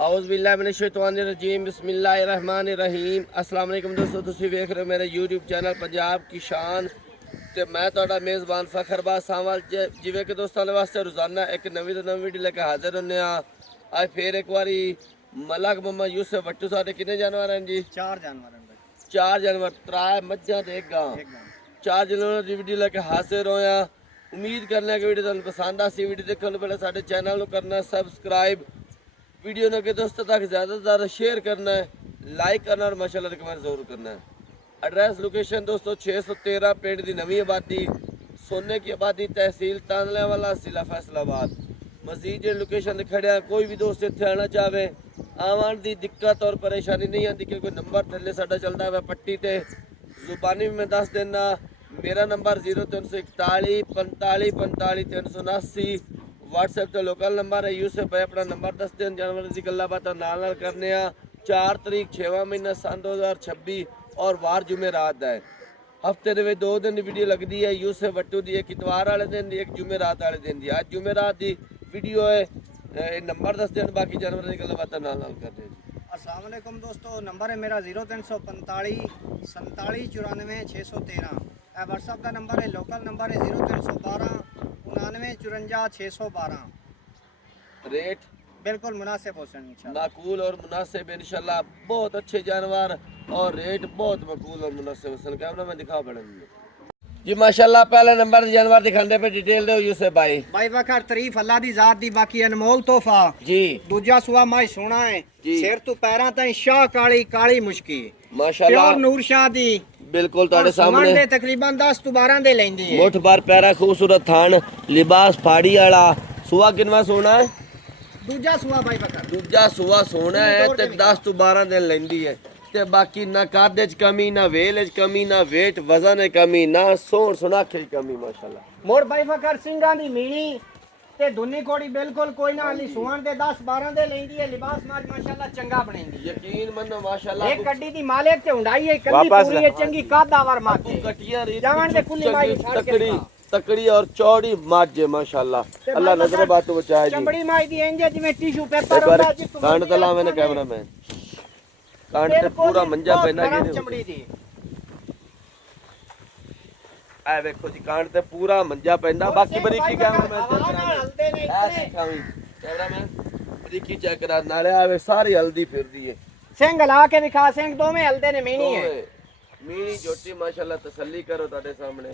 औज़ुबिल्लाहिमिनश्शैतानिर्रजीम बिस्मिल्लाहिर्रहमानिर्रहीम। अस्सलाम वालेकुम दोस्तों, तुसीं वेख रहे हो मेरा यूट्यूब चैनल पंजाब की शान ते मैं तुहाडा मेज़बान फखरबाज सावल। जिवें कि दोस्तों दे वास्ते रोज़ाना एक नवीं तो नवीं वीडियो लेके हाजिर होने आ। अज फिर एक बारी मलक मम्मा यूसुफ वट्टू साडे कितने जानवर हैं जी? चार जानवर हैं भाई। 4 जानवर, 3 मज्झां ते एक गां। 4 जानवरां दी वीडियो लेके हाजिर होया। उम्मीद करने की वीडियो तुहानूं पसंद आसी। वीडियो देखने पहले साडे चैनल को करना सब्सक्राइब, वीडियो ने के दोस्तों तक ज़्यादा से ज़्यादा शेयर करना है, लाइक करना और माशाल्लाह रिकमेंड ज़रूर करना है। एड्रेस लोकेशन दोस्तों 613 पिंड की नवी आबादी, सोने की आबादी, तहसील तांदलेवाला, जिला फैसलाबाद। मजीद जो लोकेशन ते खड़े हैं, कोई भी दोस्त इत्थे आना चाहे आवन की दिक्कत और परेशानी नहीं आती, क्योंकि नंबर थल्ले साडा चलता है पट्टी ते जुबानी में मैं दस देना। मेरा नंबर 0341 45 45 379। व्हाट्सएप तो लोकल नंबर है। यूसुफ भाई अपना नंबर दस दिन जानवर की गल्ला बातें नाल करने 4 तरीक 6वां महीना सन 2026 और वार जुमेरात है। हफ्ते के 2 दिन की वीडियो लगती है। यूसुफ वट्टू की एक इतवार वाले दिन की, एक जुमेरात वाले दिन की। आज जुमेरात की वीडियो है। नंबर दस दिन, बाकी जानवर की गल्ला बातें नाल करने। अस्सलाम वालेकुम दोस्तों, नंबर है मेरा 0345 47 94 613। व्हाट्सअप का नंबर है। लोकल नंबर है 0312 99 54 612। रेट बिल्कुल मुनासिब हो इंशाल्लाह। माकूल और मुनासिब इंशाल्लाह। बहुत अच्छे जानवर और रेट बहुत माकूल और मुनासिब। कैमरा में दिखा पड़े जी माशाल्लाह। पहले नंबर जानवर दिखाने पे डिटेल दो यूसुफ भाई। भाई वकर तारीफ अल्लाह दी जात दी, बाकी अनमोल तोहफा जी। दूजा सुआ माई सोना है जी। सिर तो पैरां ताईं शाह काली काली मुश्की माशाल्लाह। प्योर नूर शाह दी बिल्कुल तुहाडे सामने दे तकरीबन 10 तो 12 दे लेंदी है। मुठ भर प्यारा खूबसूरत थान, लिबास फाड़ी वाला। सुआ किनवा सोना है? दूजा सुआ भाई वकर। दूजा सुआ सोना है ते 10 तो 12 दिन लेंदी है। ते बाकी ना कद च कमी, ना वेल च कमी, ना वेट वजन च कमी, ना सोहण सुनाखे च कमी माशाल्लाह। मोर भाई वकर सिंगां दी मीणी ते दुनी कोड़ी बिल्कुल कोई ना हाली सुवन दे 10 12 दे लेंदी है। लिबास माशाल्लाह चंगा बनेंदी है। यकीन मनो माशाल्लाह। एक गड्डी दी मालिक ते हुंडाई है, कदी पूरी है चंगी कादावर माते कटिया रीत जावन दे कुल्ली माई तकड़ी तकड़ी और चौड़ी माज माशाल्लाह। अल्लाह नजर बात बचाए जी। चमड़ी माई दी इंजे जिवें टिश्यू पेपर होता जी। कांड तला मैंने कैमरा में कांड ते पूरा मंजा पैना के चमड़ी दी। ए देखो जी, कांड ते पूरा मंजा पैंदा। बाकी बरीकी कैमरा में हलदे ने इतने कैमरा में बरीकी चेक करा नाले आवे सारी हल्दी फिरदी है। सिंग ला के दिखा, सिंग दो में हलदे ने मीणी है। मीणी जोटी माशाल्लाह। तसल्ली करो ताडे सामने।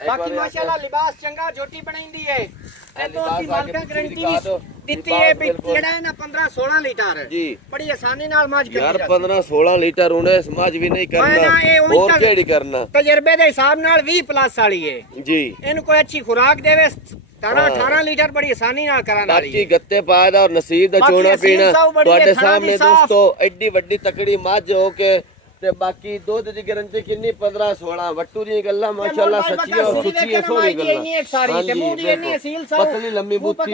बाकी माशाल्लाह लिबास चंगा जोटी बनाईंदी है। ए तो दी मालका गारंटी दित्ती है भी जेड़ा है ना 15 16 लीटर जी। बड़ी आसानी नाल माज कर यार 15 16 लीटर उन्हें समाज भी नहीं करना और केड़ी करना। तजर्बे दे हिसाब नाल 20 प्लस वाली है जी। इनको कोई अच्छी खुराक देवे 18 लीटर बड़ी आसानी नाल कराना वाली। बाकी गत्ते पाए दा और नसीब दा चोना पीना ਤੁਹਾਡੇ सामने दोस्तों एडी वड्डी तकड़ी मज हो के ते बाकी दूध दी गारंटी किन्नी 15 16। वट्टू दी गल्ला माशाल्लाह सच्ची और सच्ची सोनी गल्ला। पतली लंबी बूथी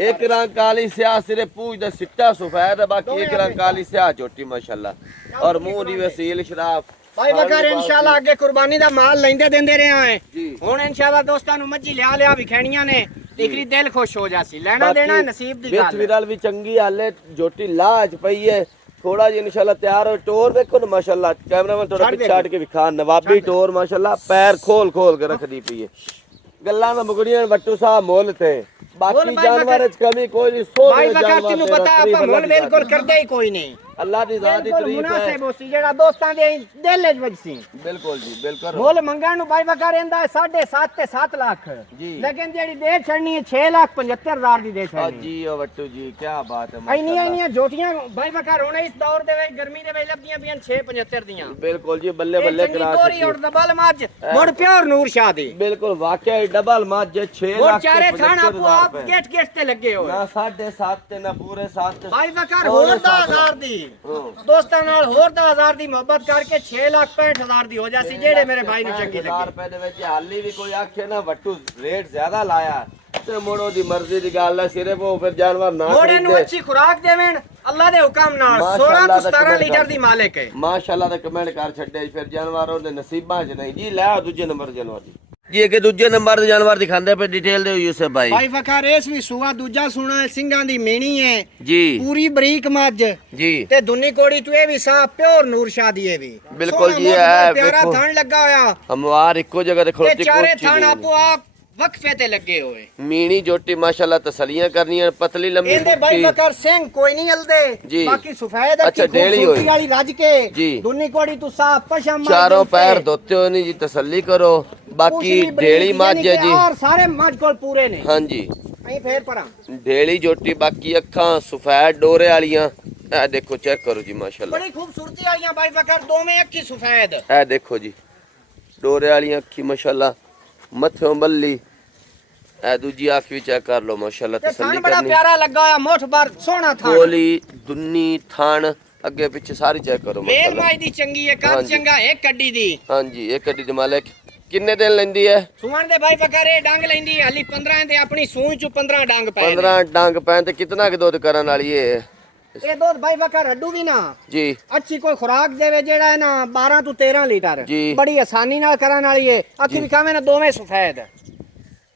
एक रंग काली स्याह सिरे पूछ दा सिट्टा सफेद है। बाकी एक रंग काली स्याह चोटी माशाल्लाह और मुंह दी वसील शराब। भाई वकर इंशाल्लाह आगे कुर्बानी दा माल लेंदे देंदे रहे हैं। हुन इंशाल्लाह दोस्तां नु मज्जी लिया विखैणियां ने दिखरी दिल खुश हो जासी। लेना देना नसीब दी गल। विरल भी चंगी हाले जोटी लाज पई है। थोड़ा जी इंशाल्लाह तैयार हो। टोर देखो ना माशाल्लाह। कैमरा में थोड़ा पीछे हट के दिखा। नवाबी टोर माशाल्लाह। पैर खोल खोल के रख दी पई है। गल्ला में मुगड़ियां वट्टू साहब मोल थे। बाकी जानवर च कमी कोई नहीं। सो भाई वकर तन्नू पता आपा मोल बिल्कुल करदे ही कोई नहीं। अल्लाह दी जात दी तारीफ है। मुनासिब होसी जेड़ा दोस्तां दे दिल च वजसी। बिल्कुल जी बिल्कुल। मोल मंगण नु भाई वकर एंदा 7.5 ते 7 लाख जी। लेकिन जेड़ी दे छड़नी है 6,75,000 दी दे छड़नी। जी ओ वट्टू जी क्या बात है। इनियां जोटियां भाई वकर होने इस दौर दे विच गर्मी दे विच लबदियां पियां 6,75 दियां। बिल्कुल जी बल्ले बल्ले करा के और डबल मज मोड़ प्योर नूर शाह दी। बिल्कुल वाकई डबल मज 6 और लाख चारे थान आपो आप गेट गेट ते लगे हो ना 7.5 ते ना पूरे 7। भाई वकर होर 10,000 दी दोस्तां नाल होर 10,000 दी मोहब्बत करके 6,65,000 दी हो जासी। जेड़े मेरे भाई नु चंगी लगे। 1000 रुपए दे विच हाली भी कोई आखे ना वट्टू रेट ज्यादा लाया ते मोड़ो दी मर्जी दी गल है। सिरे वो फिर जानवर ना मोड़े नु अच्छी खुराक देवेन अल्लाह दे हुक्म नाल 16 तो 17 लीटर दी मालिक है। माशाल्लाह दा कमेंट कर छड्डे फिर जानवर ओदे नसीबां च नहीं जी। ले दूजे नंबर जानवर जी। ਜੀ ਅੱਗੇ ਦੂਜੇ ਨੰਬਰ ਤੇ ਜਾਨਵਰ ਦਿਖਾਉਂਦੇ ਪਏ, ਡਿਟੇਲ ਦਿਓ ਯੂਸਫ ਭਾਈ। ਭਾਈ ਫਕਰ ਇਸ ਵੀ ਸੂਆ ਦੂਜਾ ਸੋਣਾ ਹੈ, ਸਿੰਘਾਂ ਦੀ ਮੇਣੀ ਹੈ ਜੀ ਪੂਰੀ ਬਰੀਕ ਮੱਝ ਜੀ ਤੇ ਦੁੰਨੀ ਕੋੜੀ ਤੂੰ ਇਹ ਵੀ ਸਾਹ ਪਿਓਰ ਨੂਰ ਸ਼ਾਹ ਦੀ ਇਹ ਵੀ ਬਿਲਕੁਲ ਸੋਹਣਾ ਜੀ, ਮੁੱਠ ਹੈ, ਪਿਆਰਾ ਵੇਖੋ। ਥਣ ਲੱਗਾ ਹੋਇਆ ਹਮਵਾਰ ਇੱਕੋ ਜਗ੍ਹਾ ਤੇ ਤੇ ਖਲੋਤੀ ਚਾਰੇ ਕੋਠੀ ਥਣ ਦੀ। ਆਪੋ ਆਪ ਵਕਫੇ ਤੇ ਲੱਗੇ ਹੋਏ ਮੀਣੀ ਜੋਟੀ ਮਾਸ਼ਾਅੱਲਾ ਤਸਲੀਆਂ ਕਰਨੀਆਂ, ਪਤਲੀ ਲੰਮੀ ਇਹਦੇ ਭਾਈ ਕੁੱਤੀ। ਫਕਰ ਸਿੰਘ ਕੋਈ ਨਹੀਂ ਹਲਦੇ ਜੀ। ਬਾਕੀ ਸਫੈਦ ਅੱਛਾ, ਡੇਲੀ ਹੋਈ। ਵਾਲੀ ਰੱਜ ਕੇ ਜੀ। ਦੁੰਨੀ ਕੋੜੀ ਤੂੰ ਸਾਹ ਪਸ਼ਮ ਚਾरों पैर धोते हो नहीं जी, तसल्ली करो। बाकी ढेली मझ है जी, और सारे मझ कोल पूरे ने हाँ जी अहीं फेर परा ढेली जोटी, बाकी अखा सफेद डोरे वालियां। ए देखो चेक करो जी माशाल्लाह, बड़ी खूबसूरती आईयां भाई फकर दो में अखी सफेद ए देखो जी डोरे वालियां अखी माशाल्लाह, मथों बल्ली, ए दूजी अख भी चेक कर लो माशाल्लाह, ते तसल्ली थान बड़ा करनी। प्यारा लगा होया मोठ बार सोना थान गोली दुन्नी थान अगे पीछे सारी चेक करो मेल माशाल्लाह। माई दी चंगी है हाँ काद जी। चंगा एक कड्डी दी हाँ जी, एक कड़ी दी मालिक किन्ने दिन लेंदी है? सुमन दे भाई फकर ए डांग लेंदी हली 15 दे अपनी सूई चू 15 डांग पै 15 डांग पैन ते कितना के दूध करन वाली है ये दूध भाई फकर हड्डू भी ना जी? अच्छी कोई खुराक देवे जेड़ा है ना 12 तो 13 लीटर जी। बड़ी आसानी नाल करन वाली है अखी भी खावे ना दोवें सफेद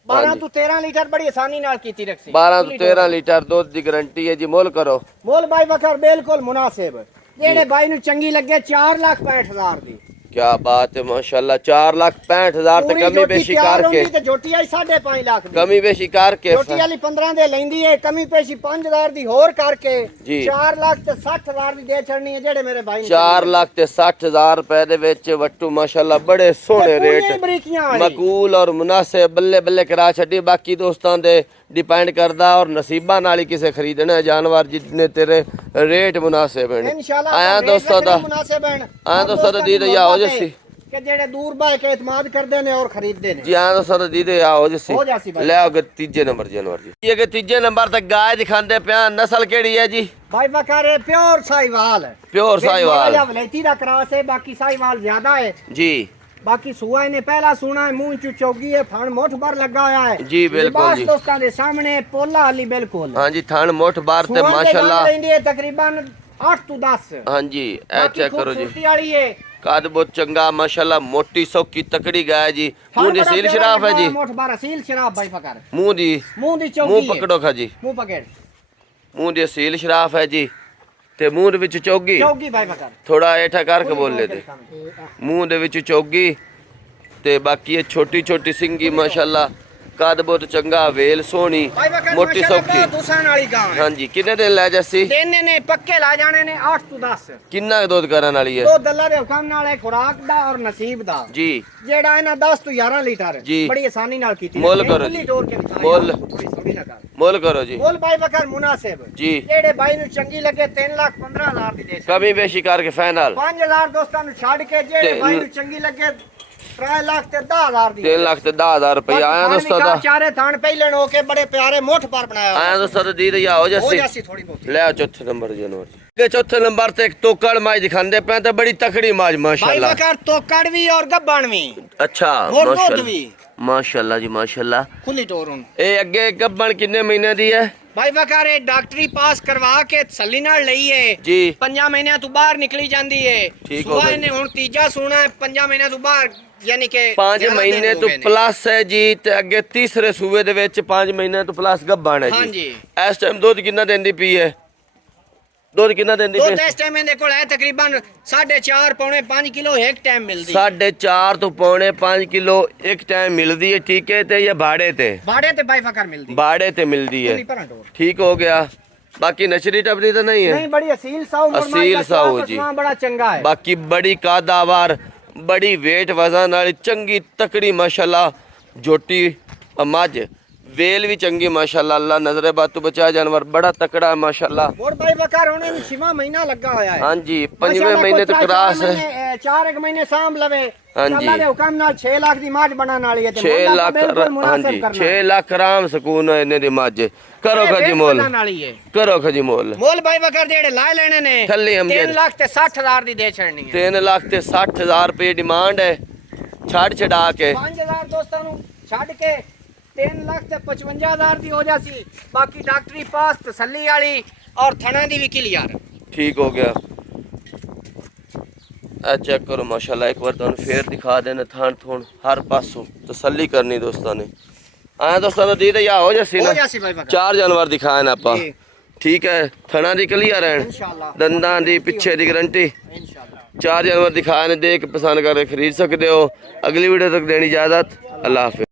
12 हाँ जी। तो 13 लीटर बड़ी आसानी नाल कीती रखसी 12 ਤੋਂ 13 ਲੀਟਰ ਦੁੱਧ ਦੀ ਗਾਰੰਟੀ ਹੈ ਜੀ। ਮੁੱਲ ਕਰੋ मोल भाई फकर बिल्कुल मुनासिब जेड़े भाई नु चंगी लगे 4,65,000 दी क्या बात है माशाल्लाह, 4,65,000 ते पूरी कमी जोटी बेशी तैयार करके, होंदी ते जोटी आई 5.5 लाख दी कमी बेशी करके जोटी वाली 15 दे लेंदी है कमी पेशी 5,000 दी होर करके जी। 4,60,000 दी दे छड़नी है जेड़े मेरे भाई 4,60,000 रुपए दे विच वट्टू माशाल्लाह बड़े सोहने रेट, मकूल और मुनासिब, बल्ले बल्ले करा छड्डी। बाकी दोस्तां दे डिपेंड करदा और नसीबां नाल ही किसे खरीदना है जानवर जितने तेरे रेट मुनासिब हैं। इंशाल्लाह आया दोस्तों दा मुनासिब है आया दोस्तों दा दीद या हो जसी कि जेड़े दूर बाय के इत्मीनान करदे ने और खरीददे ने जी। आया दोस्तों दा दीद या हो जसी हो जासी भाई। ले आओ तीजे नंबर जानवर जी। ये के तीजे नंबर तक गाय दिखांदे पिया, नस्ल केड़ी है जी? भाई बकारे प्योर साहिवाल है प्योर साहिवाल या वलैती दा क्रॉस है बाकी साहिवाल ज्यादा है जी। बाकी सुआ ने पहला सुना है मुंह चू चौगी है फण मोठ भर लगा होया है जी, बिल्कुल लिबास जी। दोस्तां दे सामने पोला हली बिल्कुल हाँ जी, थान मोठ बार ते सुआ दे माशाल्लाह। दाम लेंदी है तकरीबन 8 तो 10 हाँ जी, ए बाकी चेक करो जी, खूबसूरती वाली है कद बहुत चंगा माशाल्लाह, मोटी सौकी तकड़ी गाय जी। फण मुंह दी बड़ा सील प्यारा शराफ है लगा जी, हुआ, मोठ भर असील शराब भाई फकर मुंह दी मुंह दी चौगी मुंह पकड़ो खा जी, मुंह पकड़ मुंह दी सील शराफ है जी ते मुंह दे विच चौगी। चौगी भाई फकर थोड़ा ऐठा करके बोल ले दे, मुंह दे विच चौगी ते बाकी ये छोटी छोटी सिंगी माशाल्लाह, कद बहुत चंगा, वेल सोहनी, भाई फकर मोटी माशाल्लाह सौखी। दूसरा वाली गांव है हाँ जी, किन्ने दिन लै जैसी? देने ने पक्के ला जाने ने 8 तो 10 किन्ना दूध करन वाली है दो दल्ला दे हुकम नाल है खुराक दा और नसीब दा जी? जेड़ा है ना 10 तो 11 लीटर जी। बड़ी आसानी नाल कीती मोल है। करो खुली जी। डोर के बिठाई मोल। आपको थोड़ी थोड़ी ना कर। मोल करो जी मोल भाई बकर मुनासिब जी। जेड़े भाई नु चंगी लगे 3,15,000 दी दे कमी बेशी करके फाइनल 5,000 दोस्तां नु छाड़ के जेड़े ते- भाई नु चंगी लगे 3 लाख ते 10,000 दी 3 लाख ते 10,000 रुपया आया दोस्तों दा। चारे थान पहले हो के बड़े प्यारे मोठ पर बनाया आया दोस्तों दा दी दिया हो हो जैसी। जासी थोड़ी बहुत ले आओ चौथे नंबर जानवर जी। के चौथे नंबर ते एक तोकड़ माज दिखांदे पे ते बड़ी तकड़ी माज भाई माशाल्लाह। बकर तो कड़वी और गब्बन भी अच्छा और दूध माशाल्लाह भी माशाल्लाह जी माशाल्लाह। खुली टोर हुन ए अगे गब्बन किन्ने महीने दी है भाई बकारे डॉक्टरी पास करवा के तसल्ली नाल लई है जी? 5 महीने तो बाहर निकली जांदी है ठीक हो सुबह गई। ने हुन तीजा सुना है 5 महीने तो बाहर यानी के 5 11 महीने दिन हो तो गए ने। प्लस है जी ते अगे तीसरे सूबे दे विच 5 महीने तो प्लस गब्बन है हाँ जी। जी। इस टाइम दूध कितना देंदी पी है? दूध कितना देंदी दो पी? टेस्ट टाइम मेरे को है तकरीबन 4.5 पौने 5 किलो एक टाइम मिलदी 4.5 तो पौने 5 किलो एक टाइम मिलदी है, ठीक है ते या भाड़े ते? भाड़े ते भाई फकर मिलदी भाड़े ते मिलदी है, खुली पर टोर ठीक हो गया। बाकी नचरी टपरी तो नहीं है? नहीं बड़ी असील साऊ असील साऊ जी। बड़ा चंगा है बाकी बड़ी कादावार, बड़ी वेट वजन वाली चंगी तकड़ी माशाल्लाह जोटी मझ, वेल भी चंगी माशाल्लाह, अल्लाह नजरे बातू बचा जानवर बड़ा तकड़ा है माशाल्लाह। और भाई बकर होने में 6वां महीना लगा होया है हाँ जी, 5वें महीने तो क्रॉस है। 4 महीने सांभ लवे हाँ जी। अल्लाह दे हुकम नाल 6 लाख दी माज बनाने वाली है ते 6 मोला लाख बिल्कुल हाँ मुनासिब जी, करना 6 लाख आराम सुकून है इन्हें दी मझ। करो खजी मोल, बनाने वाली है करो खजी मोल। मोल भाई बकर जेड़े लाए लेने ने थल्ले हम 3 लाख ते 60,000 दी दे छड़नी है 3 लाख ते 60,000 रुपये डिमांड है, छड़ छड़ा के 5,000 दोस्तां नु छड़ के 3 लाख ते 55,000 दी हो जासी। बाकी डॉक्टरी पास तसल्ली वाली और थना दी भी क्लियर ठीक हो गया। ਇਹ ਚੈੱਕ ਕਰੋ ਮਾਸ਼ਾਅੱਲਾ, ਇੱਕ ਵਾਰ ਤੁਹਾਨੂੰ ਫੇਰ ਦਿਖਾ ਦੇਣਾ ਥਣ ਥੁਣ ਹਰ ਪਾਸੋਂ ਤਸੱਲੀ ਕਰਨੀ ਦੋਸਤਾਂ ਨੇ। ਆਇਆ ਦੋਸਤਾਂ ਦਾ ਦੀ या हो जासी ना, भाई बका 4 जानवर दिखाए ना ਆਪਾਂ। जी ठीक है, थना दी क्लियर है, इंशाल्लाह दंदां दी पिछे दी गारंटी। इंशाल्लाह 4 जानवर दिखाए ने, देख पसंद करके खरीद सकते हो। अगली वीडियो तक देनी इजाजत, अल्लाह हाफिज़।